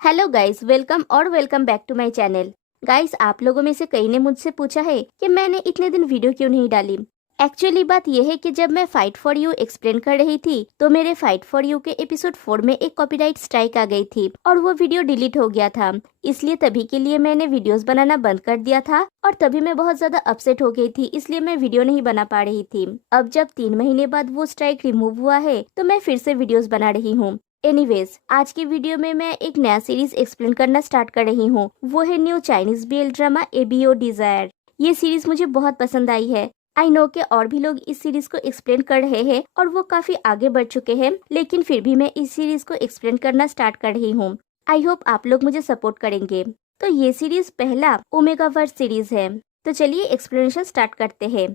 Hello guys, welcome back to my channel. Guys, आप लोगों में से कई ने मुझसे पूछा है कि मैंने इतने दिन वीडियो क्यों नहीं डाली। एक्चुअली बात यह है कि जब मैं फाइट फॉर यू एक्सप्लेन कर रही थी तो मेरे फाइट फॉर यू के एपिसोड 4 में एक कॉपीराइट स्ट्राइक आ गई थी और वो वीडियो डिलीट हो गया था। इसलिए तभी के लिए मैंने वीडियोस बनाना बंद कर दिया था और तभी मैं बहुत ज्यादा अपसेट हो गई थी, इसलिए मैं वीडियो नहीं बना पा रही थी। अब जब 3 महीने बाद वो स्ट्राइक रिमूव हुआ है तो मैं फिर से वीडियोस बना रही हूँ। एनीवेज, आज की वीडियो में मैं एक नया सीरीज एक्सप्लेन करना स्टार्ट कर रही हूँ। वो है new Chinese BL drama ABO Desire. ये सीरीज मुझे बहुत पसंद आई है। आई नो के और भी लोग इस सीरीज को एक्सप्लेन कर रहे हैं और वो काफी आगे बढ़ चुके हैं, लेकिन फिर भी मैं इस सीरीज को एक्सप्लेन करना स्टार्ट कर रही हूँ। आई होप आप लोग मुझे सपोर्ट करेंगे। तो ये सीरीज पहला ओमेगा वर्स सीरीज है। तो चलिए एक्सप्लेनेशन स्टार्ट करते हैं।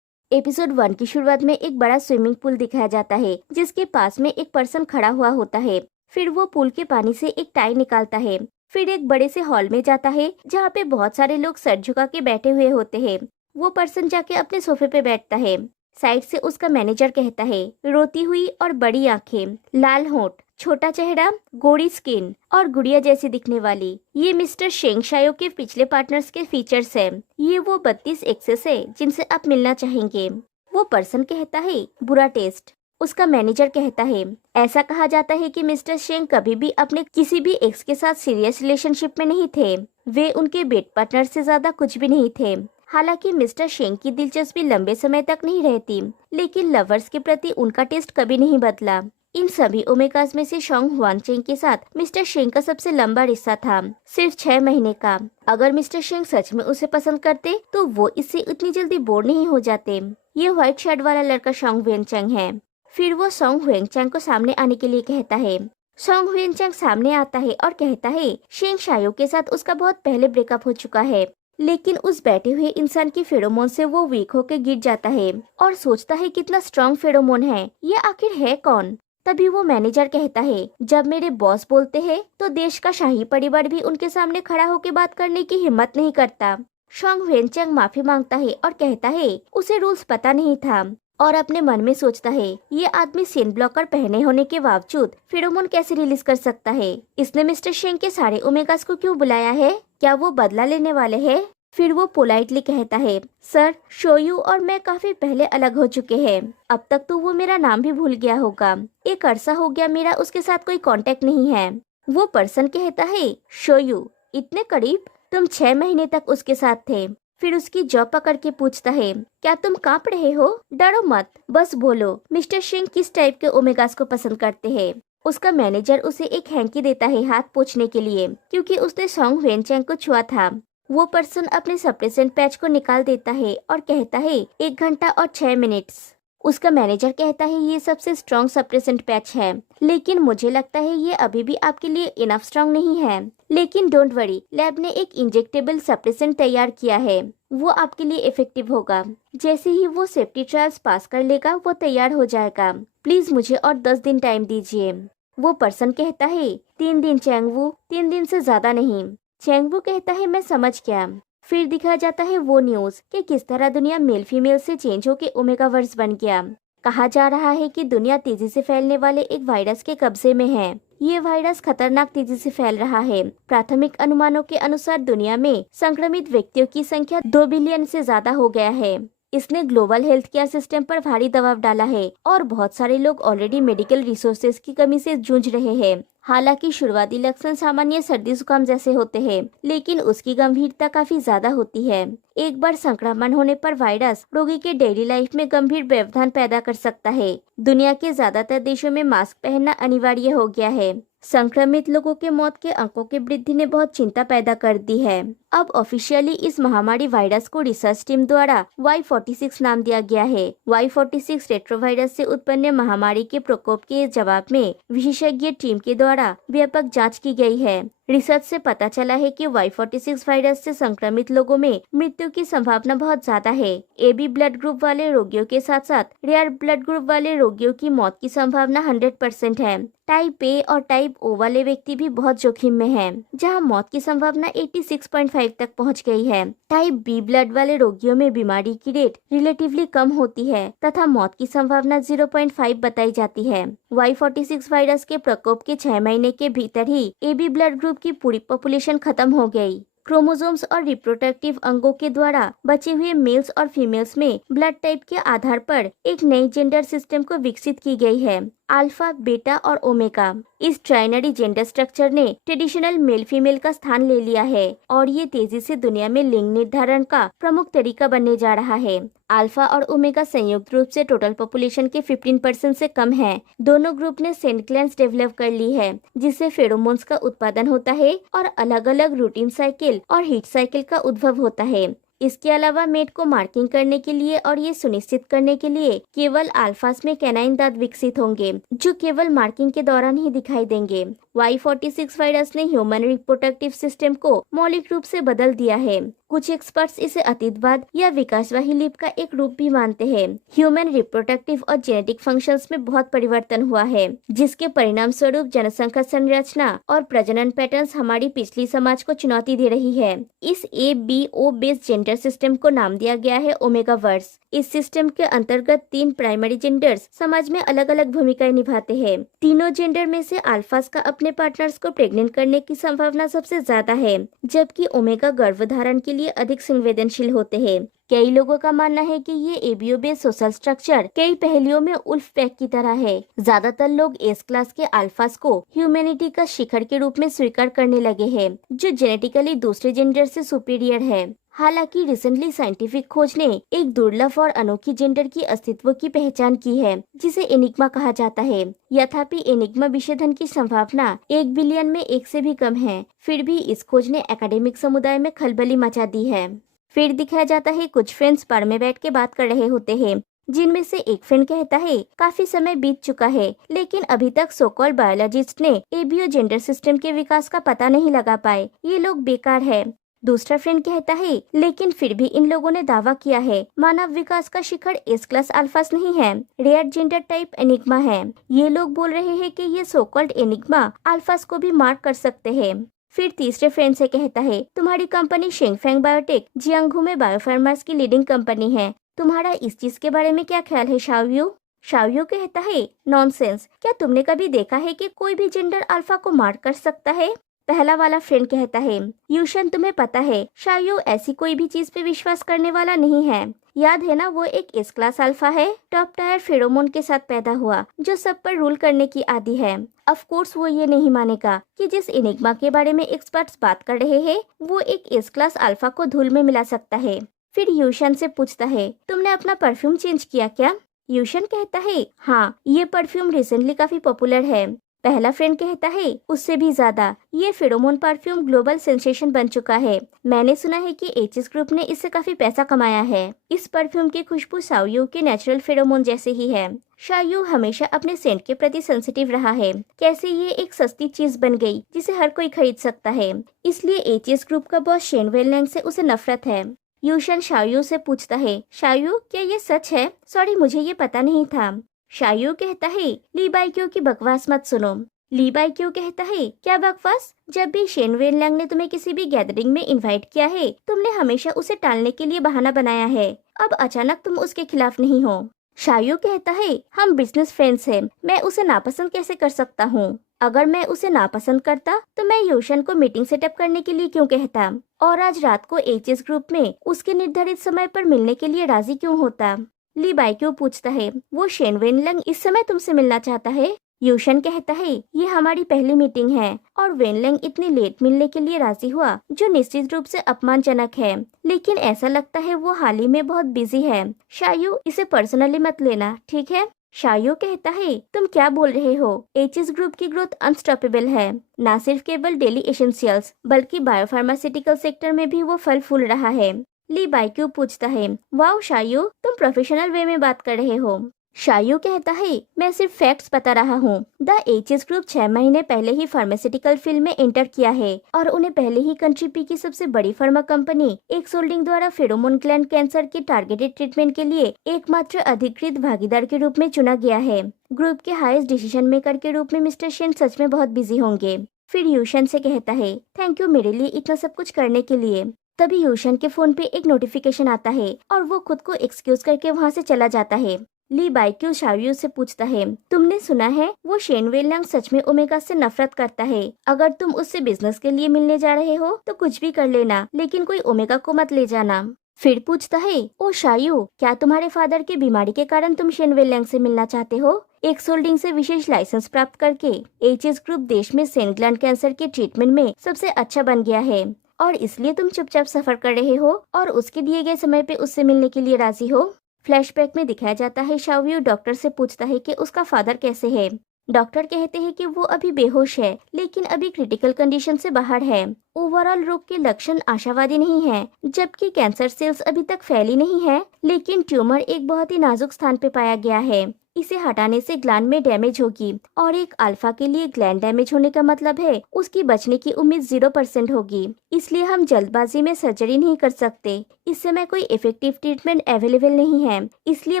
एपिसोड 1 की शुरुआत में एक बड़ा स्विमिंग पूल दिखाया जाता है जिसके पास में एक पर्सन खड़ा हुआ होता है। फिर वो पूल के पानी से एक टाई निकालता है। फिर एक बड़े से हॉल में जाता है जहाँ पे बहुत सारे लोग सर झुका के बैठे हुए होते हैं। वो पर्सन जाके अपने सोफे पे बैठता है। साइड से उसका मैनेजर कहता है, रोती हुई और बड़ी आंखें, लाल होंठ, छोटा चेहरा, गोरी स्किन और गुड़िया जैसी दिखने वाली, ये मिस्टर शेंग शायो के पिछले पार्टनर्स के फीचर्स हैं। ये वो 32 एक्सेस है जिनसे आप मिलना चाहेंगे। वो पर्सन कहता है, बुरा टेस्ट। उसका मैनेजर कहता है, ऐसा कहा जाता है कि मिस्टर शेंग कभी भी अपने किसी भी एक्स के साथ सीरियस रिलेशनशिप में नहीं थे। वे उनके बेड पार्टनर से ज्यादा कुछ भी नहीं थे। हालांकि मिस्टर शेंग की दिलचस्पी लंबे समय तक नहीं रहती, लेकिन लवर्स के प्रति उनका टेस्ट कभी नहीं बदला। इन सभी ओमेगास में से शोंग हुआनचेंग के साथ मिस्टर शेंग का सबसे लंबा रिश्ता था, सिर्फ 6 महीने का। अगर मिस्टर शेंग सच में उसे पसंद करते तो वो इससे इतनी जल्दी बोर नहीं हो जाते। ये व्हाइट शर्ट वाला लड़का शोंग हुएनचेंग है। फिर वो सोंग हुएनचेंग को सामने आने के लिए कहता है। सोंग हुएनचेंग सामने आता है और कहता है, शेंग शायो के साथ उसका बहुत पहले ब्रेकअप हो चुका है, लेकिन उस बैठे हुए इंसान की फेरोमोन से वो वीक होकर गिर जाता है और सोचता है कितना स्ट्रॉन्ग फेरोमोन है, ये आखिर है कौन। तभी वो मैनेजर कहता है, जब मेरे बॉस बोलते हैं तो देश का शाही परिवार भी उनके सामने खड़ा होकर बात करने की हिम्मत नहीं करता। शोंग हुएनचेंग माफी मांगता है और कहता है उसे रूल्स पता नहीं था और अपने मन में सोचता है, ये आदमी सीन ब्लॉकर पहने होने के बावजूद फेरोमोन कैसे रिलीज कर सकता है। इसने मिस्टर शेंग के सारे ओमेगास को क्यों बुलाया है? क्या वो बदला लेने वाले हैं? फिर वो पोलाइटली कहता है, सर, शोयू और मैं काफी पहले अलग हो चुके हैं। अब तक तो वो मेरा नाम भी भूल गया होगा। एक अरसा हो गया मेरा उसके साथ कोई कांटेक्ट नहीं है। वो पर्सन कहता है, शोयू, इतने करीब? तुम 6 महीने तक उसके साथ थे। फिर उसकी जॉ पकड़ के पूछता है, क्या तुम कांप रहे हो? डरो मत, बस बोलो मिस्टर शेंग किस टाइप के ओमेगास को पसंद करते हैं। उसका मैनेजर उसे एक हैंकी देता है हाथ पोंछने के लिए, क्योंकि उसने सोंग हुएनचेंग को छुआ था। वो पर्सन अपने सप्रेसेंट पैच को निकाल देता है और कहता है, 1 घंटा और 6 मिनट्स। उसका मैनेजर कहता है, ये सबसे स्ट्रॉन्ग सप्रेसेंट पैच है, लेकिन मुझे लगता है ये अभी भी आपके लिए इनफ स्ट्रॉन्ग नहीं है। लेकिन डोंट वरी, लैब ने एक इंजेक्टेबल सप्रेसेंट तैयार किया है, वो आपके लिए इफेक्टिव होगा। जैसे ही वो सेफ्टी ट्रायल्स पास कर लेगा वो तैयार हो जाएगा। प्लीज मुझे और 10 दिन टाइम दीजिए। वो पर्सन कहता है, 3 दिन चैंगवू, 3 दिन से ज्यादा नहीं। चैंगवू कहता है, मैं समझ गया। फिर दिखाया जाता है वो न्यूज कि किस तरह दुनिया मेल फीमेल से चेंज होकर ओमेगावर्स बन गया। कहा जा रहा है कि दुनिया तेजी से फैलने वाले एक वायरस के कब्जे में है। ये वायरस खतरनाक तेजी से फैल रहा है। प्राथमिक अनुमानों के अनुसार दुनिया में संक्रमित व्यक्तियों की संख्या 2 बिलियन से ज्यादा हो गया है। इसने ग्लोबल हेल्थ केयर सिस्टम पर भारी दबाव डाला है और बहुत सारे लोग ऑलरेडी मेडिकल रिसोर्सेज की कमी से जूझ रहे हैं। हालांकि शुरुआती लक्षण सामान्य सर्दी जुकाम जैसे होते हैं, लेकिन उसकी गंभीरता काफी ज्यादा होती है। एक बार संक्रमण होने पर वायरस रोगी के डेली लाइफ में गंभीर व्यवधान पैदा कर सकता है। दुनिया के ज्यादातर देशों में मास्क पहनना अनिवार्य हो गया है। संक्रमित लोगों के मौत के अंकों की वृद्धि ने बहुत चिंता पैदा कर दी है। अब ऑफिशियली इस महामारी वायरस को रिसर्च टीम द्वारा Y46 नाम दिया गया है। Y46 रेट्रोवायरस से उत्पन्न महामारी के प्रकोप के जवाब में विशेषज्ञ टीम के द्वारा व्यापक जांच की गई है। रिसर्च से पता चला है कि Y46 वायरस से संक्रमित लोगों में मृत्यु की संभावना बहुत ज्यादा है। AB ब्लड ग्रुप वाले रोगियों के साथ साथ रेयर ब्लड ग्रुप वाले रोगियों की मौत की संभावना 100% है। टाइप A और टाइप O वाले व्यक्ति भी बहुत जोखिम में हैं, जहां मौत की संभावना 86.5 0.5 तक पहुंच गई है। टाइप बी ब्लड वाले रोगियों में बीमारी की रेट रिलेटिवली कम होती है तथा मौत की संभावना 0.5 बताई जाती है। Y46 वायरस के प्रकोप के 6 महीने के भीतर ही AB ब्लड ग्रुप की पूरी पॉपुलेशन खत्म हो गई। क्रोमोसोम्स और रिप्रोडक्टिव अंगों के द्वारा बचे हुए मेल्स और फीमेल्स में ब्लड टाइप के आधार पर एक नई जेंडर सिस्टम को विकसित की गई है, अल्फा, बीटा और ओमेगा। इस ट्राइनरी जेंडर स्ट्रक्चर ने ट्रेडिशनल मेल फीमेल का स्थान ले लिया है और ये तेजी से दुनिया में लिंग निर्धारण का प्रमुख तरीका बनने जा रहा है। अल्फा और ओमेगा संयुक्त रूप से टोटल पॉपुलेशन के 15% से कम है। दोनों ग्रुप ने सेंट ग्लैंड्स डेवलप कर ली है जिससे फेरोमोन्स का उत्पादन होता है और अलग अलग रूटीन साइकिल और हीट साइकिल का उद्भव होता है। इसके अलावा मेट को मार्किंग करने के लिए और ये सुनिश्चित करने के लिए केवल अल्फास में कैनाइन दांत विकसित होंगे जो केवल मार्किंग के दौरान ही दिखाई देंगे। Y46 वायरस ने ह्यूमन रिप्रोडक्टिव सिस्टम को मौलिक रूप से बदल दिया है। कुछ एक्सपर्ट्स इसे अतीतवाद या विकासवाही लीप का एक रूप भी मानते हैं। ह्यूमन रिप्रोडक्टिव और जेनेटिक फंक्शंस में बहुत परिवर्तन हुआ है जिसके परिणाम स्वरूप जनसंख्या संरचना और प्रजनन पैटर्न्स हमारी पिछली समाज को चुनौती दे रही है। इस ABO बेस्ड जेंडर सिस्टम को नाम दिया गया है ओमेगा वर्स। इस सिस्टम के अंतर्गत 3 प्राइमरी जेंडर्स समाज में अलग अलग भूमिकाएं निभाते हैं। तीनों जेंडर में से अल्फास का अपने पार्टनर्स को प्रेग्नेंट करने की संभावना सबसे ज्यादा है, जबकि ओमेगा गर्भधारण के लिए अधिक संवेदनशील होते हैं। कई लोगों का मानना है कि ये एबीओ बेस्ड सोशल स्ट्रक्चर कई पहलुओं में उल्फ पैक की तरह है। ज्यादातर लोग एस क्लास के अल्फास को ह्यूमैनिटी का शिखर के रूप में स्वीकार करने लगे हैं, जो जेनेटिकली दूसरे जेंडर से सुपीरियर है। हालांकि रिसेंटली साइंटिफिक खोज ने एक दुर्लभ और अनोखी जेंडर की अस्तित्व की पहचान की है जिसे एनिग्मा कहा जाता है। यद्यपि एनिग्मा विषेदन की संभावना 1 बिलियन में 1 से भी कम है, फिर भी इस खोज ने एकेडमिक समुदाय में खलबली मचा दी है। फिर दिखाया जाता है कुछ फ्रेंड्स बार में बैठ के बात कर रहे होते हैं, जिनमें से एक फ्रेंड कहता है काफी समय बीत चुका है लेकिन अभी तक सो कॉल्ड बायोलॉजिस्ट ने एबीओ जेंडर सिस्टम के विकास का पता नहीं लगा पाए, ये लोग बेकार है। दूसरा फ्रेंड कहता है लेकिन फिर भी इन लोगों ने दावा किया है मानव विकास का शिखर एस क्लास अल्फास नहीं है, रेयर जेंडर टाइप एनिग्मा है। ये लोग बोल रहे हैं कि ये सो कॉल्ड एनिग्मा अल्फास को भी मार्क कर सकते हैं। फिर तीसरे फ्रेंड से कहता है तुम्हारी कंपनी शेंगफेंग बायोटेक जियांगू में बायोफार्मास की लीडिंग कंपनी है, तुम्हारा इस चीज के बारे में क्या ख्याल है शाओयू? शाओयू कहता है नॉनसेंस, क्या तुमने कभी देखा है कि कोई भी जेंडर अल्फा को मार्क कर सकता है? पहला वाला फ्रेंड कहता है यूशन, तुम्हें पता है शाओयू ऐसी कोई भी चीज पे विश्वास करने वाला नहीं है। याद है ना, वो एक एस क्लास अल्फा है, टॉप टायर फेरोमोन के साथ पैदा हुआ जो सब पर रूल करने की आदी है। ऑफ कोर्स वो ये नहीं मानेगा कि जिस एनिग्मा के बारे में एक्सपर्ट्स बात कर रहे हैं वो एक एस क्लास अल्फा को धूल में मिला सकता है। फिर यूशन से पूछता है तुमने अपना परफ्यूम चेंज किया क्या? यूशन कहता है हाँ, ये परफ्यूम रिसेंटली काफी पॉपुलर है। पहला फ्रेंड कहता है उससे भी ज्यादा, ये फेरोमोन परफ्यूम ग्लोबल सेंसेशन बन चुका है। मैंने सुना है कि एचएस ग्रुप ने इससे काफी पैसा कमाया है। इस परफ्यूम की खुशबू शाओयू के नेचुरल फेरोमोन जैसे ही है। शाओयू हमेशा अपने सेंट के प्रति सेंसिटिव रहा है, कैसे ये एक सस्ती चीज बन गई जिसे हर कोई खरीद सकता है। इसलिए एचएस ग्रुप का बॉस शेन वेनलैंग से उसे नफरत है। यूशन शाओयू से पूछता है शाओयू, क्या ये सच है? सॉरी, मुझे ये पता नहीं था। शाओयू कहता है ली बाइक्यू की बकवास मत सुनो। ली बाइक्यू कहता है क्या बकवास? जब भी शेन वेनलैंग ने तुम्हें किसी भी गैदरिंग में इनवाइट किया है तुमने हमेशा उसे टालने के लिए बहाना बनाया है, अब अचानक तुम उसके खिलाफ नहीं हो। शाओयू कहता है हम बिजनेस फ्रेंड्स हैं, मैं उसे नापसंद कैसे कर सकता हूँ? अगर मैं उसे नापसंद करता तो मैं यूशन को मीटिंग सेटअप करने के लिए क्यों कहता, और आज रात को एचएस ग्रुप में उसके निर्धारित समय पर मिलने के लिए राजी क्यों होता? ली बाइक्यू पूछता है वो शेन वेनलैंग इस समय तुमसे मिलना चाहता है? यूशन कहता है ये हमारी पहली मीटिंग है और वेनलैंग इतनी लेट मिलने के लिए राजी हुआ जो निश्चित रूप से अपमानजनक है, लेकिन ऐसा लगता है वो हाल ही में बहुत बिजी है। शाओयू, इसे पर्सनली मत लेना, ठीक है? शाओयू कहता है तुम क्या बोल रहे हो? एचएस ग्रुप की ग्रोथ अनस्टॉपेबल है, न सिर्फ केवल डेली एसेंशियल्स बल्कि बायोफार्मास्यूटिकल सेक्टर में भी वो फल फूल रहा है। ली बाइक्यू पूछता है वाओ शाओयू, तुम प्रोफेशनल वे में बात कर रहे हो। शाओयू कहता है मैं सिर्फ फैक्ट्स बता रहा हूँ। द एचएस ग्रुप 6 महीने पहले ही फार्मास्यूटिकल फील्ड में एंटर किया है और उन्हें पहले ही कंट्री पी की सबसे बड़ी फार्मा कंपनी एक सोल्डिंग द्वारा फेरोमोन ग्लैंड कैंसर के टारगेटेड ट्रीटमेंट के लिए एकमात्र अधिकृत भागीदार के रूप में चुना गया है। ग्रुप के हाईएस्ट डिसीजन मेकर के रूप में मिस्टर शेन सच में बहुत बिजी होंगे। फिर यूशन से कहता है थैंक यू मेरे लिए इतना सब कुछ करने के लिए। तभी यूशन के फोन पे एक नोटिफिकेशन आता है और वो खुद को एक्सक्यूज करके वहाँ से चला जाता है। ली बाइक्यू शाओयू से पूछता है तुमने सुना है वो शेन वेलयांग सच में ओमेगा से नफरत करता है। अगर तुम उससे बिजनेस के लिए मिलने जा रहे हो तो कुछ भी कर लेना, लेकिन कोई ओमेगा को मत ले जाना। फिर पूछता है ओ शायू, क्या तुम्हारे फादर की बीमारी के कारण तुम शेन वेलयांग से मिलना चाहते हो? एक सोल्डिंग से विशेष लाइसेंस प्राप्त करके एचएस ग्रुप देश में सेन ग्लैंड कैंसर के ट्रीटमेंट में सबसे अच्छा बन गया है और इसलिए तुम चुपचाप सफर कर रहे हो और उसके दिए गए समय पे उससे मिलने के लिए राजी हो। फ्लैशबैक में दिखाया जाता है शाओयू डॉक्टर से पूछता है कि उसका फादर कैसे है। डॉक्टर कहते हैं कि वो अभी बेहोश है लेकिन अभी क्रिटिकल कंडीशन से बाहर है। ओवरऑल रोग के लक्षण आशावादी नहीं है, जबकि कैंसर सेल्स अभी तक फैली नहीं है, लेकिन ट्यूमर एक बहुत ही नाजुक स्थान पे पाया गया है। इसे हटाने से ग्लैंड में डैमेज होगी और एक अल्फा के लिए ग्लैंड डैमेज होने का मतलब है उसकी बचने की उम्मीद 0% होगी। इसलिए हम जल्दबाजी में सर्जरी नहीं कर सकते। इस समय कोई इफेक्टिव ट्रीटमेंट अवेलेबल नहीं है, इसलिए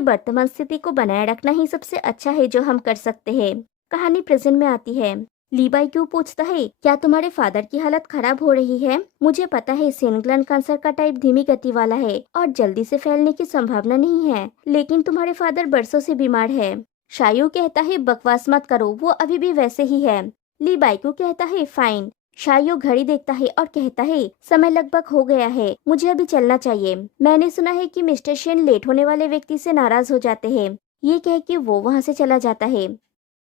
वर्तमान स्थिति को बनाए रखना ही सबसे अच्छा है जो हम कर सकते हैं। कहानी प्रेजेंट में आती है। ली बाई क्यों पूछता है क्या तुम्हारे फादर की हालत खराब हो रही है? मुझे पता है सेन ग्लैंड कैंसर का टाइप धीमी गति वाला है और जल्दी से फैलने की संभावना नहीं है, लेकिन तुम्हारे फादर बरसों से बीमार है। शायू कहता है बकवास मत करो, वो अभी भी वैसे ही है। ली बाइकू कहता है फाइन। शायू घड़ी देखता है और कहता है समय लगभग हो गया है, मुझे अभी चलना चाहिए। मैंने सुना है कि मिस्टर शेन लेट होने वाले व्यक्ति से नाराज हो जाते हैं। ये कह के वो वहाँ से चला जाता है।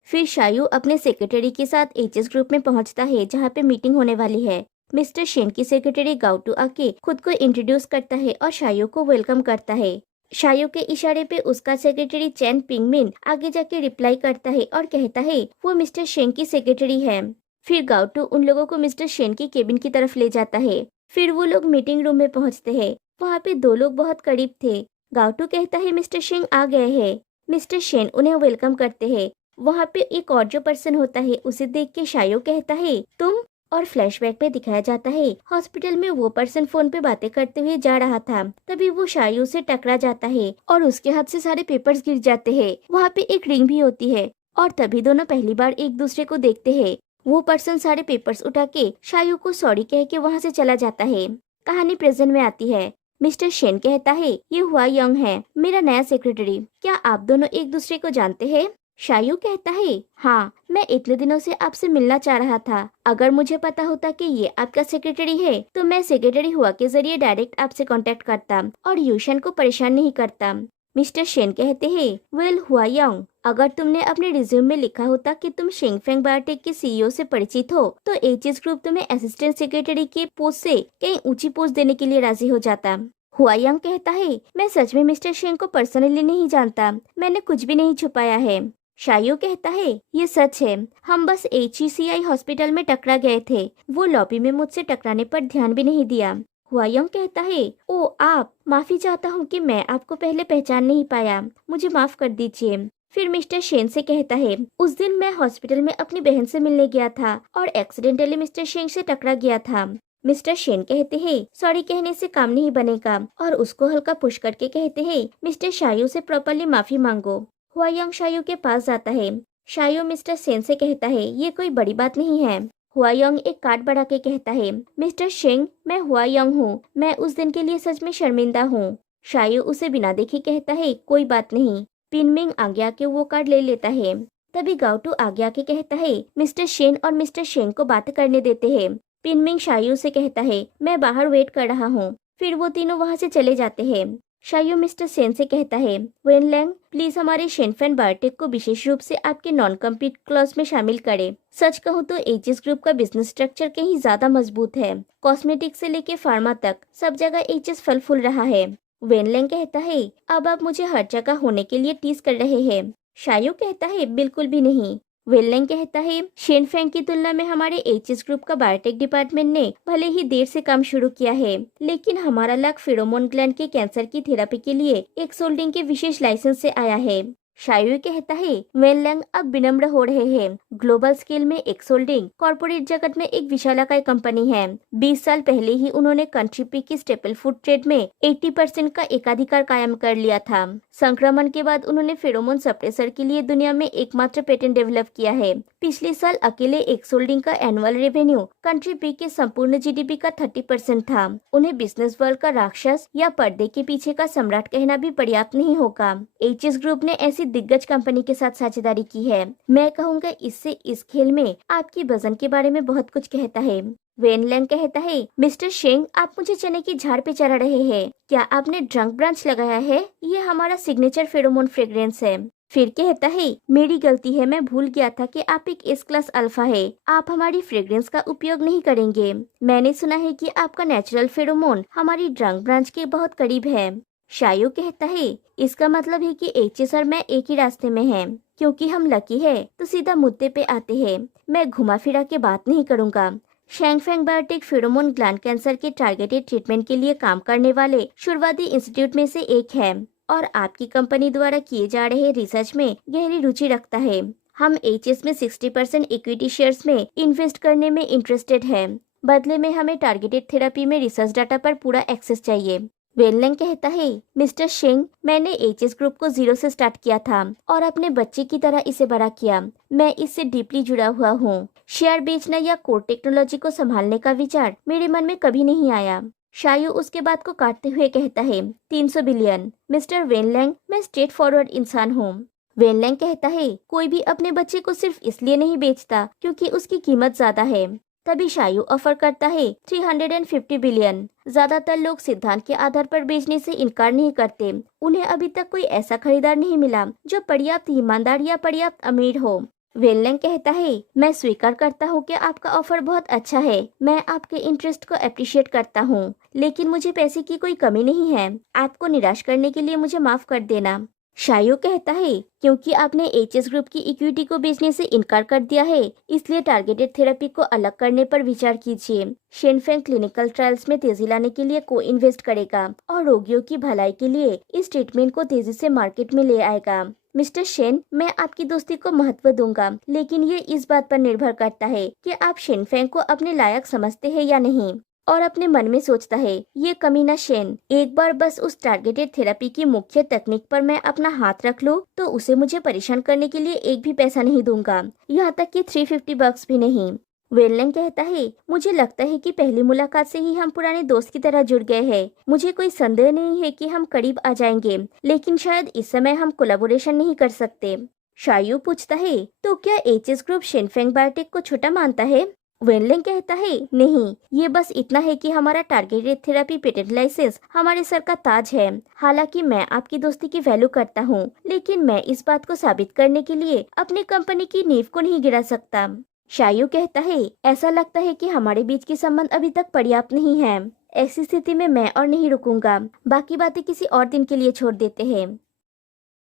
फिर शायू अपने सेक्रेटरी के साथ एचएस ग्रुप में पहुंचता है जहां पे मीटिंग होने वाली है। मिस्टर शेन की सेक्रेटरी गाउटू आके खुद को इंट्रोड्यूस करता है और शायू को वेलकम करता है। शायू के इशारे पे उसका सेक्रेटरी चैन पिंगमिन आगे जाके रिप्लाई करता है और कहता है वो मिस्टर शेन की सेक्रेटरी है। फिर गाउटू उन लोगों को मिस्टर शेन की केबिन की तरफ ले जाता है। फिर वो लोग मीटिंग रूम में पहुंचते हैं। वहाँ पे दो लोग बहुत करीब थे। गाउटू कहता है मिस्टर शेन आ गए हैं। मिस्टर शेन उन्हें वेलकम करते हैं। वहाँ पे एक और जो पर्सन होता है उसे देख के शायू कहता है तुम, और फ्लैशबैक में दिखाया जाता है हॉस्पिटल में वो पर्सन फोन पे बातें करते हुए जा रहा था। तभी वो शायू से टकरा जाता है और उसके हाथ से सारे पेपर्स गिर जाते हैं। वहाँ पे एक रिंग भी होती है और तभी दोनों पहली बार एक दूसरे को देखते हैं। वो पर्सन सारे पेपर्स उठा के शायू को सॉरी कह के वहाँ से चला जाता है। कहानी प्रेजेंट में आती है। मिस्टर शेन कहता है ये हुआ यंग है, मेरा नया सेक्रेटरी। क्या आप दोनों एक दूसरे को जानते हैं? शायू कहता है हाँ, मैं इतने दिनों से आपसे मिलना चाह रहा था। अगर मुझे पता होता कि ये आपका सेक्रेटरी है तो मैं सेक्रेटरी हुआ के जरिए डायरेक्ट आपसे कांटेक्ट करता और यूशन को परेशान नहीं करता। मिस्टर शेन कहते हैं वेल हुआ यंग, अगर तुमने अपने रिज्यूम में लिखा होता कि तुम शेंगफेंग बायोटेक के सीईओ से परिचित हो तो एचएस ग्रुप तुम्हें असिस्टेंट सेक्रेटरी के पोस्ट से कहीं ऊंची पोस्ट देने के लिए राजी हो जाता। हुआयांग कहता है मैं सच में मिस्टर शेंग को पर्सनली नहीं जानता, मैंने कुछ भी नहीं छुपाया है। शायू कहता है ये सच है, हम बस HECI हॉस्पिटल में टकरा गए थे। वो लॉबी में मुझसे टकराने पर ध्यान भी नहीं दिया। हुआयांग कहता है ओ आप, माफी चाहता हूँ कि मैं आपको पहले पहचान नहीं पाया, मुझे माफ कर दीजिए। फिर मिस्टर शेन से कहता है उस दिन मैं हॉस्पिटल में अपनी बहन से मिलने गया था और एक्सीडेंटली मिस्टर शेन से टकरा गया था। मिस्टर शेन कहते हैं सॉरी कहने से काम नहीं बनेगा और उसको हल्का पुश करके कहते हैं मिस्टर शायू से प्रॉपरली माफी मांगो। हुआयांग शायू के पास जाता है। शायू मिस्टर शेन से कहता है ये कोई बड़ी बात नहीं है। हुआयांग एक कार्ड बढ़ा के कहता है मिस्टर शेंग, मैं हुआयांग हूँ, मैं उस दिन के लिए सच में शर्मिंदा हूँ। शायू उसे बिना देखे कहता है कोई बात नहीं। पिनमिंग आज्ञा के वो कार्ड ले लेता है। तभी गाउटू आज्ञा के कहता है मिस्टर शेन और मिस्टर शेंग को बात करने देते हैं। पिनमिंग शायू से कहता है मैं बाहर वेट कर रहा हूँ। फिर वो तीनों वहाँ से चले जाते हैं। शायू मिस्टर सेन से कहता है वेनलैंग प्लीज हमारे शेनफेन बायोटेक को विशेष रूप से आपके नॉन कम्पीट क्लॉज में शामिल करें। सच कहूँ तो एचएस ग्रुप का बिजनेस स्ट्रक्चर कहीं ज्यादा मजबूत है। कॉस्मेटिक से लेके फार्मा तक सब जगह एचएस फल फूल रहा है। वेनलैंग कहता है अब आप मुझे हर जगह होने के लिए टीज कर रहे हैं। शायू कहता है बिल्कुल भी नहीं। वेनलैंग कहता है शेनफेंग की तुलना में हमारे एचएस ग्रुप का बायोटेक डिपार्टमेंट ने भले ही देर से काम शुरू किया है, लेकिन हमारा लक फेरोमोन ग्लैंड के कैंसर की थेरेपी के लिए एक सोल्डिंग के विशेष लाइसेंस से आया है। शायू कहता है वेनलैंग अब विनम्र हो रहे हैं। ग्लोबल स्केल में एक्सोल्डिंग कॉर्पोरेट जगत में एक विशालाकाय कंपनी है। 20 साल पहले ही उन्होंने कंट्री पी की स्टेपल फूड ट्रेड में 80% का एकाधिकार कायम कर लिया था। संक्रमण के बाद उन्होंने फेरोमोन सप्रेसर के लिए दुनिया में एकमात्र पेटेंट डेवलप किया है। पिछले साल अकेले एक सोल्डिंग का एनुअल रेवेन्यू कंट्री बी के संपूर्ण जीडीपी का 30% था। उन्हें बिजनेस वर्ल्ड का राक्षस या पर्दे के पीछे का सम्राट कहना भी पर्याप्त नहीं होगा। एचएस ग्रुप ने ऐसी दिग्गज कंपनी के साथ साझेदारी की है। मैं कहूँगा इससे इस खेल में आपकी वजन के बारे में बहुत कुछ कहता है। वेन लैंग कहता है, मिस्टर शेंग, आप मुझे चने की झाड़ पे चढ़ा रहे हैं। क्या आपने ड्रंक ब्रांच लगाया है? ये हमारा सिग्नेचर फेरोमोन फ्रेग्रेंस है। फिर कहता है, मेरी गलती है, मैं भूल गया था कि आप एक एस क्लास अल्फा है। आप हमारी फ्रेग्रेंस का उपयोग नहीं करेंगे। मैंने सुना है कि आपका नेचुरल फेरोमोन हमारी ड्रंक ब्रांच के बहुत करीब है। शायू कहता है, इसका मतलब है कि एचएस और मैं एक ही रास्ते में हैं। क्योंकि हम लकी है तो सीधा मुद्दे पे आते हैं। मैं घुमा फिरा के बात नहीं करूँगा। शैंगफेंग बायोटेक फेरोमोन ग्लैंड कैंसर के टारगेटेड ट्रीटमेंट के लिए काम करने वाले शुरुआती इंस्टीट्यूट में से एक है और आपकी कंपनी द्वारा किए जा रहे रिसर्च में गहरी रुचि रखता है। हम एचएस में 60% इक्विटी शेयर्स में इन्वेस्ट करने में इंटरेस्टेड है। बदले में हमें टारगेटेड थेरेपी में रिसर्च डाटा पर पूरा एक्सेस चाहिए। वेनलेंग कहता है, मिस्टर शेंग, मैंने एचएस ग्रुप को 0 से स्टार्ट किया था और अपने बच्चे की तरह इसे बड़ा किया। मैं इससे डीपली जुड़ा हुआ हूँ। शेयर बेचना या कोर टेक्नोलॉजी को संभालने का विचार मेरे मन में कभी नहीं आया। शायू उसके बात को काटते हुए कहता है, 300 बिलियन। मिस्टर वेनलैंग, मैं स्ट्रेट फॉरवर्ड इंसान हूँ। वेनलैंग कहता है, कोई भी अपने बच्चे को सिर्फ इसलिए नहीं बेचता क्योंकि उसकी कीमत ज्यादा है। तभी शायू ऑफर करता है 350 बिलियन। ज्यादातर लोग सिद्धांत के आधार पर बेचने से इनकार नहीं करते। उन्हें अभी तक कोई ऐसा खरीदार नहीं मिला जो पर्याप्त ईमानदार या पर्याप्त अमीर हो। वेनलैंग कहता है, मैं स्वीकार करता हूँ कि आपका ऑफर बहुत अच्छा है। मैं आपके इंटरेस्ट को अप्रिशिएट करता हूँ, लेकिन मुझे पैसे की कोई कमी नहीं है। आपको निराश करने के लिए मुझे माफ कर देना। शायू कहता है, क्योंकि आपने एचएस ग्रुप की इक्विटी को बेचने से इनकार कर दिया है, इसलिए टारगेटेड थेरेपी को अलग करने पर विचार कीजिए। शेनफेंग क्लिनिकल ट्रायल्स में तेजी लाने के लिए को इन्वेस्ट करेगा और रोगियों की भलाई के लिए इस ट्रीटमेंट को तेजी से मार्केट में ले आएगा। मिस्टर शेन, मैं आपकी दोस्ती को महत्व दूंगा, लेकिन ये इस बात पर निर्भर करता है कि आप शेनफेंग को अपने लायक समझते हैं या नहीं। और अपने मन में सोचता है, ये कमीना शेन, एक बार बस उस टारगेटेड थेरेपी की मुख्य तकनीक पर मैं अपना हाथ रख लूं तो उसे मुझे परेशान करने के लिए एक भी पैसा नहीं दूंगा, यहाँ तक कि 350 बक्स भी नहीं। वेनलैंग कहता है, मुझे लगता है कि पहली मुलाकात से ही हम पुराने दोस्त की तरह जुड़ गए हैं। मुझे कोई संदेह नहीं है कि हम करीब आ जाएंगे, लेकिन शायद इस समय हम कोलैबोरेशन नहीं कर सकते। शायू पूछता है, तो क्या एचएस ग्रुप शेनफेंग बायोटेक को छोटा मानता है? वेनलैंग कहता है, नहीं, ये बस इतना है कि हमारा टारगेटेड थेरेपी पेटेंट लाइसेंस हमारे सर का ताज है। हालांकि मैं आपकी दोस्ती की वैल्यू करता हूँ, लेकिन मैं इस बात को साबित करने के लिए अपनी कंपनी की नींव को नहीं गिरा सकता। शायू कहता है, ऐसा लगता है कि हमारे बीच की संबंध अभी तक पर्याप्त नहीं है। ऐसी स्थिति में मैं और नहीं रुकूंगा। बाकी बातें किसी और दिन के लिए छोड़ देते हैं।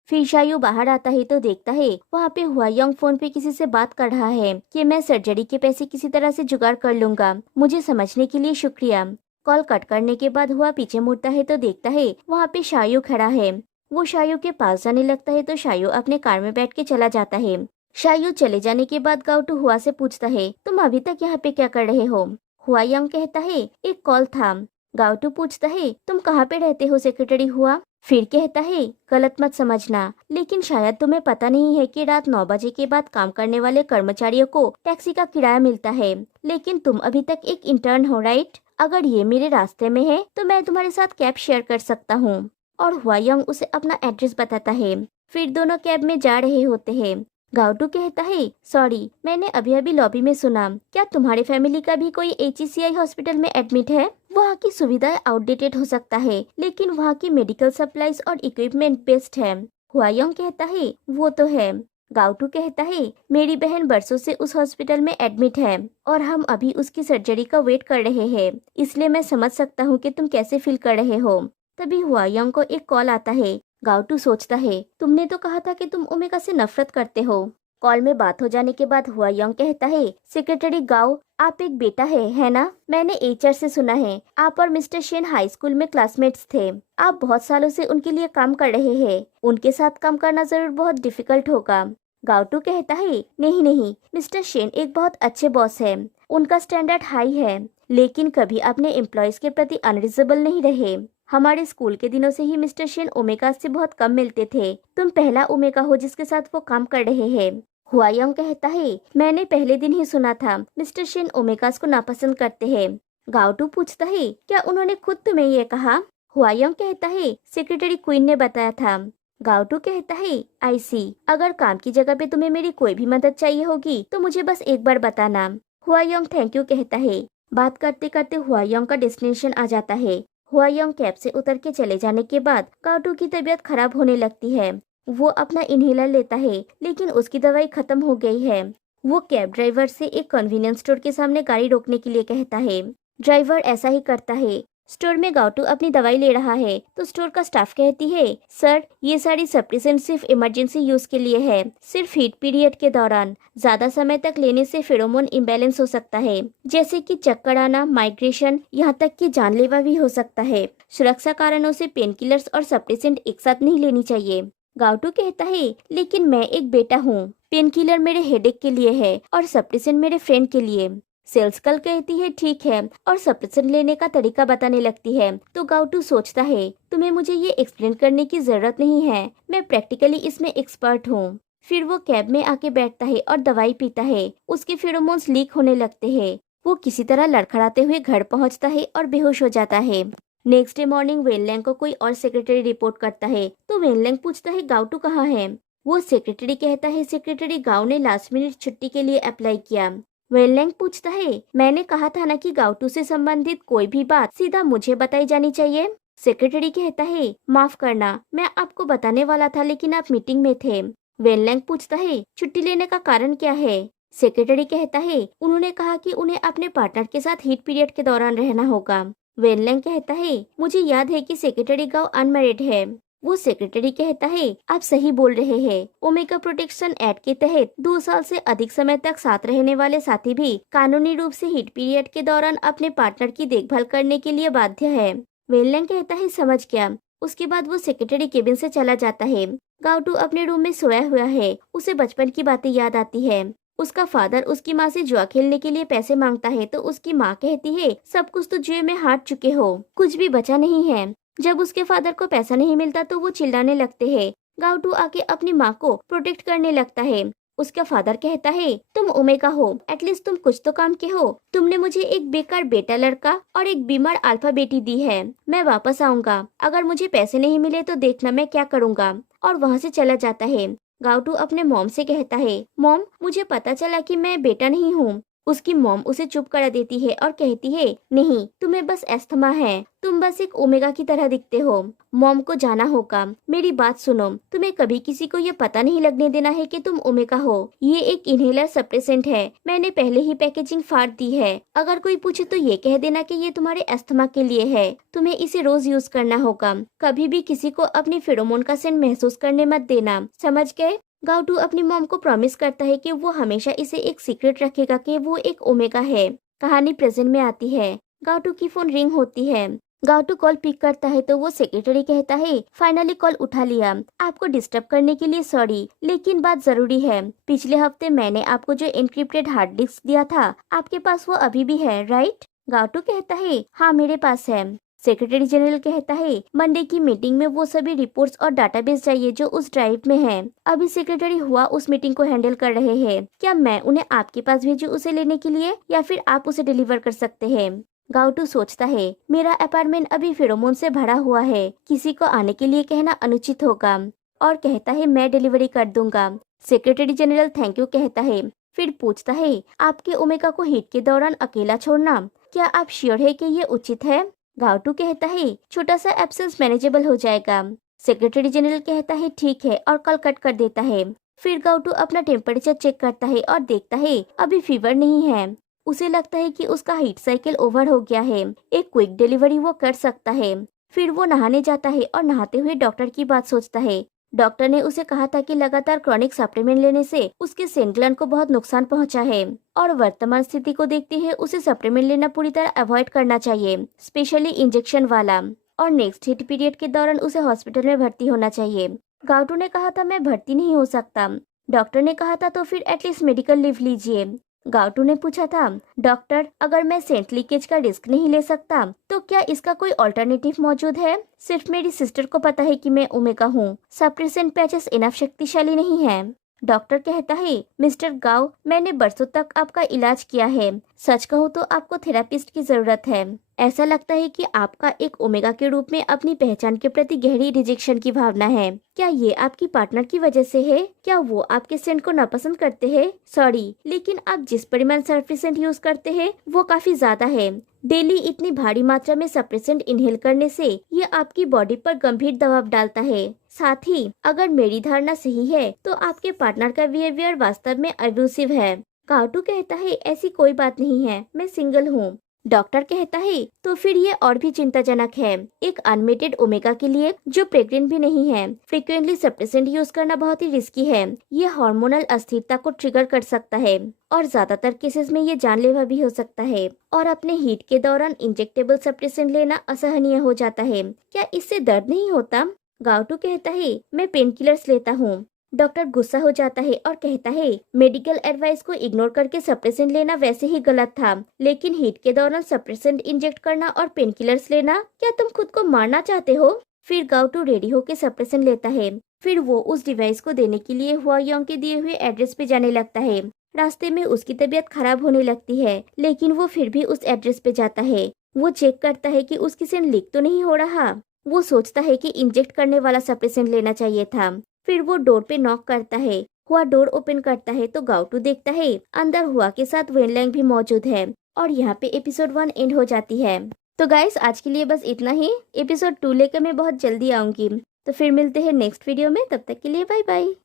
फिर शायू बाहर आता है तो देखता है वहाँ पे हुआयोंग फोन पे किसी से बात कर रहा है कि मैं सर्जरी के पैसे किसी तरह से जुगाड़ कर लूंगा। मुझे समझने के लिए शुक्रिया। कॉल कट करने के बाद हुआ पीछे मुड़ता है तो देखता है वहाँ पे शायू खड़ा है। वो शायू के पास जाने लगता है तो शायू अपने कार में बैठ के चला जाता है। शायू चले जाने के बाद गाउटू हुआ से पूछता है, तुम अभी तक यहाँ पे क्या कर रहे हो? हुआयोंग कहता है, एक कॉल था। गाउटू पूछता है, तुम कहाँ पे रहते हो सेक्रेटरी हुआ? फिर कहता है, गलत मत समझना, लेकिन शायद तुम्हें पता नहीं है कि रात 9 बजे के बाद काम करने वाले कर्मचारियों को टैक्सी का किराया मिलता है, लेकिन तुम अभी तक एक इंटर्न हो, राइट? अगर ये मेरे रास्ते में है तो मैं तुम्हारे साथ कैब शेयर कर सकता हूँ। और हुआयोंग उसे अपना एड्रेस बताता है। फिर दोनों कैब में जा रहे होते हैं। गाउटू कहता है, सॉरी, मैंने अभी अभी लॉबी में सुना, क्या तुम्हारे फैमिली का भी कोई एचईसीआई हॉस्पिटल में एडमिट है? वहाँ की सुविधाएं आउटडेटेड हो सकता है, लेकिन वहाँ की मेडिकल सप्लाईज और इक्विपमेंट बेस्ट है। हुआयोंग कहता है, वो तो है। गाउटू कहता है, मेरी बहन बरसों से उस हॉस्पिटल में एडमिट है और हम अभी उसकी सर्जरी का वेट कर रहे हैं, इसलिए मैं समझ सकता हूँ कि तुम कैसे फील कर रहे हो। तभी हुआयोंग को एक कॉल आता है। गाउटू सोचता है, तुमने तो कहा था कि तुम ओमेगा से नफरत करते हो। कॉल में बात हो जाने के बाद हुआयोंग कहता है, सेक्रेटरी गाओ, आप एक बेटा है ना? मैंने एचआर से सुना है आप और मिस्टर शेन हाई स्कूल में क्लासमेट्स थे। आप बहुत सालों से उनके लिए काम कर रहे हैं। उनके साथ काम करना जरूर बहुत डिफिकल्ट होगा। गाउटू कहता है, नहीं नहीं, मिस्टर शेन एक बहुत अच्छे बॉस है। उनका स्टैंडर्ड हाई है, लेकिन कभी अपने एम्प्लॉयज के प्रति अनरिजनेबल नहीं रहे। हमारे स्कूल के दिनों से ही मिस्टर शेन ओमेगा से बहुत कम मिलते थे। तुम पहला ओमेगा हो जिसके साथ वो काम कर रहे हैं। हुआयोंग कहता है, मैंने पहले दिन ही सुना था मिस्टर शेन ओमेगास को नापसंद करते हैं। गाओटू पूछता है, क्या उन्होंने खुद तुम्हें ये कहा? हुआयोंग कहता है, सेक्रेटरी क्वीन ने बताया था। गाओटू कहता है, आई सी, अगर काम की जगह पे तुम्हें मेरी कोई भी मदद चाहिए होगी तो मुझे बस एक बार बताना। हुआयोंग थैंक यू कहता है। बात करते करते हुआयोंग का डेस्टिनेशन आ जाता है। हुआयोंग कैब से उतर के चले जाने के बाद गाओटू की तबीयत खराब होने लगती है। वो अपना इनहेलर लेता है, लेकिन उसकी दवाई खत्म हो गई है। वो कैब ड्राइवर से एक कन्वीनियंस स्टोर के सामने गाड़ी रोकने के लिए कहता है। ड्राइवर ऐसा ही करता है। स्टोर में गाउटू अपनी दवाई ले रहा है तो स्टोर का स्टाफ कहती है, सर ये सारी सप्लीसेंट सिर्फ इमरजेंसी यूज के लिए है, सिर्फ हीट पीरियड के दौरान। ज्यादा समय तक लेने से फेरोमोन इम्बैलेंस हो सकता है, जैसे कि चक्कर आना, माइग्रेशन, यहाँ तक कि जानलेवा भी हो सकता है। सुरक्षा कारणों से पेन किलर्स और सप्लीसेंट एक साथ नहीं लेनी चाहिए। गाउटू कहता है, लेकिन मैं एक बेटा हूँ, पेन किलर मेरे हेडेक के लिए है और सप्लीसेंट मेरे फ्रेंड के लिए। सेल्स गर्ल कहती है, ठीक है, और सप्लीसेंट लेने का तरीका बताने लगती है। तो गाउटू सोचता है, तुम्हें मुझे ये एक्सप्लेन करने की जरूरत नहीं है, मैं प्रैक्टिकली इसमें एक्सपर्ट हूँ। फिर वो कैब में आके बैठता है और दवाई पीता है। उसके फेरोमोन्स लीक होने लगते हैं। वो किसी तरह लड़खड़ाते हुए घर पहुँचता है और बेहोश हो जाता है। नेक्स्ट डे मॉर्निंग वेनलैंग को कोई और सेक्रेटरी रिपोर्ट करता है तो वेनलैंग पूछता है, गाउटू कहाँ है? वो सेक्रेटरी कहता है, सेक्रेटरी गाउ ने लास्ट मिनट छुट्टी के लिए अप्लाई किया। वेनलैंग पूछता है, मैंने कहा था ना कि गाउटू से संबंधित कोई भी बात सीधा मुझे बताई जानी चाहिए। सेक्रेटरी कहता है, माफ करना, मैं आपको बताने वाला था लेकिन आप मीटिंग में थे। वेनलैंग पूछता है, छुट्टी लेने का कारण क्या है? सेक्रेटरी कहता है, उन्होंने कहा कि उन्हें अपने पार्टनर के साथ हीट पीरियड के दौरान रहना होगा। वेनलैंग कहता है, मुझे याद है कि सेक्रेटरी गाउ अनमैरिड है। वो सेक्रेटरी कहता है, आप सही बोल रहे हैं। ओमेगा प्रोटेक्शन एक्ट के तहत 2 साल से अधिक समय तक साथ रहने वाले साथी भी कानूनी रूप से हीट पीरियड के दौरान अपने पार्टनर की देखभाल करने के लिए बाध्य है। वेनलैंग कहता है, समझ गया। उसके बाद वो सेक्रेटरी केबिन से चला जाता है। गाउटू अपने रूम में सोया हुआ है। उसे बचपन की बातें याद आती है। उसका फादर उसकी माँ से जुआ खेलने के लिए पैसे मांगता है तो उसकी माँ कहती है, सब कुछ तो जुए में हार चुके हो, कुछ भी बचा नहीं है। जब उसके फादर को पैसा नहीं मिलता तो वो चिल्लाने लगते हैं। गाउटू आके अपनी माँ को प्रोटेक्ट करने लगता है। उसका फादर कहता है, तुम ओमेगा हो, एटलीस्ट तुम कुछ तो काम के हो। तुमने मुझे एक बेकार बेटा लड़का और एक बीमार अल्फा बेटी दी है। मैं वापस आऊंगा, अगर मुझे पैसे नहीं मिले तो देखना मैं क्या करूंगा। और वहाँ से चला जाता है। गाउटू अपने मॉम से कहता है, मॉम मुझे पता चला कि मैं बेटा नहीं हूँ। उसकी मॉम उसे चुप करा देती है और कहती है, नहीं, तुम्हें बस एस्थमा है, तुम बस एक ओमेगा की तरह दिखते हो। मॉम को जाना होगा, मेरी बात सुनो, तुम्हें कभी किसी को ये पता नहीं लगने देना है कि तुम ओमेगा हो। ये एक इनहेलर सप्रेसेंट है, मैंने पहले ही पैकेजिंग फाड़ दी है। अगर कोई पूछे तो ये कह देना कि ये तुम्हारे एस्थमा के लिए है। तुम्हें इसे रोज यूज करना होगा। कभी भी किसी को अपनी फेरोमोन का सेंट महसूस करने मत देना, समझ गए? गाउटू अपनी मॉम को प्रॉमिस करता है कि वो हमेशा इसे एक सीक्रेट रखेगा कि वो एक ओमेगा है। कहानी प्रेजेंट में आती है। गाउटू की फोन रिंग होती है। गाउटू कॉल पिक करता है तो वो सेक्रेटरी कहता है, फाइनली कॉल उठा लिया। आपको डिस्टर्ब करने के लिए सॉरी, लेकिन बात जरूरी है। पिछले हफ्ते मैंने आपको जो एनक्रिप्टेड हार्ड डिस्क दिया था, आपके पास वो अभी भी है, राइट? गाउटू कहता है, हाँ मेरे पास है। सेक्रेटरी जनरल कहता है, मंडे की मीटिंग में वो सभी रिपोर्ट्स और डाटाबेस चाहिए जो उस ड्राइव में है। अभी सेक्रेटरी हुआ उस मीटिंग को हैंडल कर रहे हैं। क्या मैं उन्हें आपके पास भेजूं उसे लेने के लिए, या फिर आप उसे डिलीवर कर सकते हैं? गाउटू सोचता है, मेरा अपार्टमेंट अभी फेरोमोन से भरा हुआ है, किसी को आने के लिए कहना अनुचित होगा। और कहता है, मैं डिलीवरी कर दूंगा। सेक्रेटरी जनरल थैंक यू कहता है। फिर पूछता है, आपके ओमेगा को हीट के दौरान अकेला छोड़ना, क्या आप श्योर है कि ये उचित है? गाउटू कहता है, छोटा सा एब्सेंस मैनेजेबल हो जाएगा। सेक्रेटरी जनरल कहता है, ठीक है, और कल कट कर देता है। फिर गाउटू अपना टेम्परेचर चेक करता है और देखता है अभी फीवर नहीं है। उसे लगता है कि उसका हीट साइकिल ओवर हो गया है। एक क्विक डिलीवरी वो कर सकता है। फिर वो नहाने जाता है और नहाते हुए डॉक्टर की बात सोचता है। डॉक्टर ने उसे कहा था कि लगातार क्रॉनिक सप्लीमेंट लेने से उसके सेंट ग्लैंड को बहुत नुकसान पहुंचा है और वर्तमान स्थिति को देखते हुए उसे सप्लीमेंट लेना पूरी तरह अवॉइड करना चाहिए, स्पेशली इंजेक्शन वाला। और नेक्स्ट हीट पीरियड के दौरान उसे हॉस्पिटल में भर्ती होना चाहिए। गाउटू ने कहा था, मैं भर्ती नहीं हो सकता। डॉक्टर ने कहा था, तो फिर एटलीस्ट मेडिकल लीव लीजिए। गाउटू ने पूछा था, डॉक्टर अगर मैं सेंट लीकेज का रिस्क नहीं ले सकता तो क्या इसका कोई ऑल्टरनेटिव मौजूद है? सिर्फ मेरी सिस्टर को पता है कि मैं ओमेगा हूँ। सप्रेसेंट पैचेस इनफ शक्तिशाली नहीं है। डॉक्टर कहता है, मिस्टर गाओ, मैंने बरसों तक आपका इलाज किया है। सच कहूँ तो आपको थेरापिस्ट की जरूरत है। ऐसा लगता है कि आपका एक ओमेगा के रूप में अपनी पहचान के प्रति गहरी रिजेक्शन की भावना है। क्या ये आपकी पार्टनर की वजह से है? क्या वो आपके सेंट को नापसंद करते हैं? सॉरी, लेकिन आप जिस परिमाण सप्रेसेंट यूज करते हैं वो काफी ज्यादा है। डेली इतनी भारी मात्रा में सप्रेसेंट इनहेल करने से ये आपकी बॉडी पर गंभीर दबाव डालता है। साथ ही अगर मेरी धारणा सही है तो आपके पार्टनर का बिहेवियर वास्तव में अब्यूसिव है। काउटू कहता है, ऐसी कोई बात नहीं है, मैं सिंगल हूँ। डॉक्टर कहता है, तो फिर ये और भी चिंताजनक है। एक अनमेटेड ओमेगा के लिए जो प्रेग्नेंट भी नहीं है, फ्रिक्वेंटली सप्रेसेंट यूज करना बहुत ही रिस्की है। ये हार्मोनल अस्थिरता को ट्रिगर कर सकता है और ज्यादातर केसेस में ये जानलेवा भी हो सकता है। और अपने हीट के दौरान इंजेक्टेबल सप्रेसेंट लेना असहनीय हो जाता है। क्या इससे दर्द नहीं होता? गाउटू कहता है, मैं पेन किलर्स लेता हूँ। डॉक्टर गुस्सा हो जाता है और कहता है, मेडिकल एडवाइस को इग्नोर करके सप्रेसेंट लेना वैसे ही गलत था, लेकिन हीट के दौरान सप्रेसेंट इंजेक्ट करना और पेन किलर्स लेना, क्या तुम खुद को मारना चाहते हो? फिर गाउटू रेडी होकर सप्रेसेंट लेता है। फिर वो उस डिवाइस को देने के लिए हुआयोंग के दिए हुए एड्रेस पे जाने लगता है। रास्ते में उसकी तबीयत खराब होने लगती है, लेकिन वो फिर भी उस एड्रेस पे जाता है। वो चेक करता है कि उसकी सेंट लीक तो नहीं हो रहा। वो सोचता है कि इंजेक्ट करने वाला सप्रेसेंट लेना चाहिए था। फिर वो डोर पे नॉक करता है। हुआ डोर ओपन करता है तो गाउटू देखता है अंदर हुआ के साथ वेनलैंग भी मौजूद है। और यहाँ पे एपिसोड 1 एंड हो जाती है। तो गाइस, आज के लिए बस इतना ही। एपिसोड 2 लेकर मैं बहुत जल्दी आऊंगी। तो फिर मिलते हैं नेक्स्ट वीडियो में, तब तक के लिए बाय बाय।